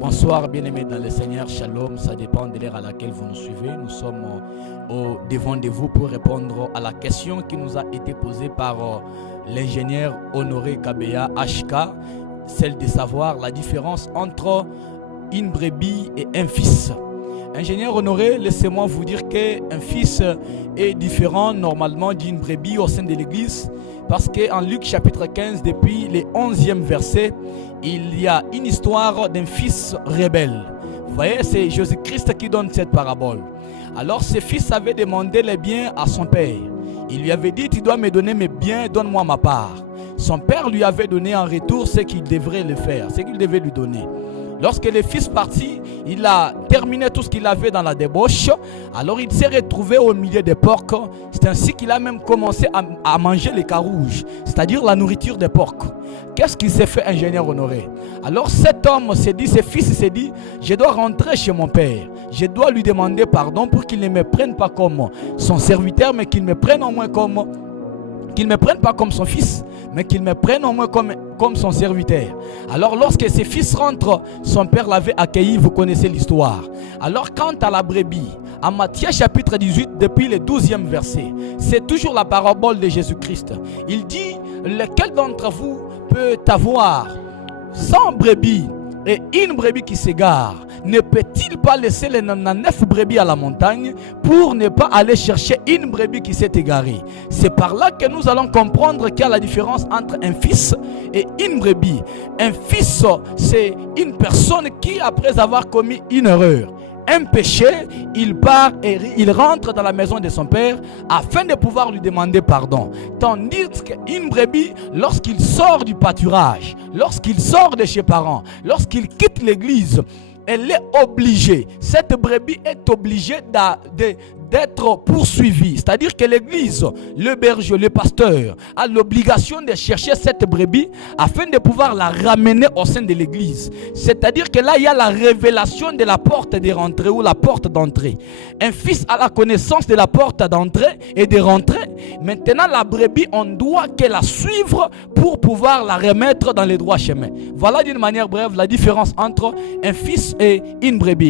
Bonsoir bien-aimés dans le Seigneur, Shalom, ça dépend de l'heure à laquelle vous nous suivez. Nous sommes au devant de vous pour répondre à la question qui nous a été posée par l'ingénieur Honoré Kabea HK, celle de savoir la différence entre une brebis et un fils. Ingénieur Honoré, laissez-moi vous dire qu'un fils est différent normalement d'une brebis au sein de l'église, parce qu'en Luc chapitre 15, depuis le 11e verset, il y a une histoire d'un fils rebelle. Vous voyez, c'est Jésus-Christ qui donne cette parabole. Alors ce fils avait demandé les biens à son père. Il lui avait dit, tu dois me donner mes biens, donne-moi ma part. Son père lui avait donné en retour ce qu'il devrait le faire, ce qu'il devait lui donner. Lorsque le fils partit, il a terminé tout ce qu'il avait dans la débauche. Alors il s'est retrouvé au milieu des porcs. C'est ainsi qu'il a même commencé à manger les carouges, c'est-à-dire la nourriture des porcs. Qu'est-ce qu'il s'est fait, ingénieur Honoré? Alors cet homme s'est dit, ce fils s'est dit, je dois rentrer chez mon père. Je dois lui demander pardon pour qu'il ne me prenne pas comme son serviteur, mais qu'il me prenne au moins comme... qu'il ne me prenne pas comme son fils, mais qu'il me prenne au moins comme son serviteur. Alors lorsque ses fils rentrent, son père l'avait accueilli, vous connaissez l'histoire. Alors quant à la brebis, en Matthieu chapitre 18, depuis le 12e verset, c'est toujours la parabole de Jésus-Christ. Il dit, lequel d'entre vous peut avoir 100 brebis et une brebis qui s'égare? Ne peut-il pas laisser les 99 brebis à la montagne pour ne pas aller chercher une brebis qui s'est égarée? C'est par là que nous allons comprendre qu'il y a la différence entre un fils et une brebis. Un fils, c'est une personne qui, après avoir commis une erreur, un péché, il part et il rentre dans la maison de son père afin de pouvoir lui demander pardon. Tandis qu'une brebis, lorsqu'il sort du pâturage, lorsqu'il sort de chez parents, lorsqu'il quitte l'église, elle est obligée, cette brebis est obligée d'être poursuivie. C'est-à-dire que l'église, le berger, le pasteur a l'obligation de chercher cette brebis afin de pouvoir la ramener au sein de l'église. C'est-à-dire que là, il y a la révélation de la porte de rentrée ou la porte d'entrée. Un fils a la connaissance de la porte d'entrée et de rentrée. Maintenant, la brebis, on doit qu'elle la suivre pour pouvoir la remettre dans les droits chemins. Voilà d'une manière brève la différence entre un fils et une brebis.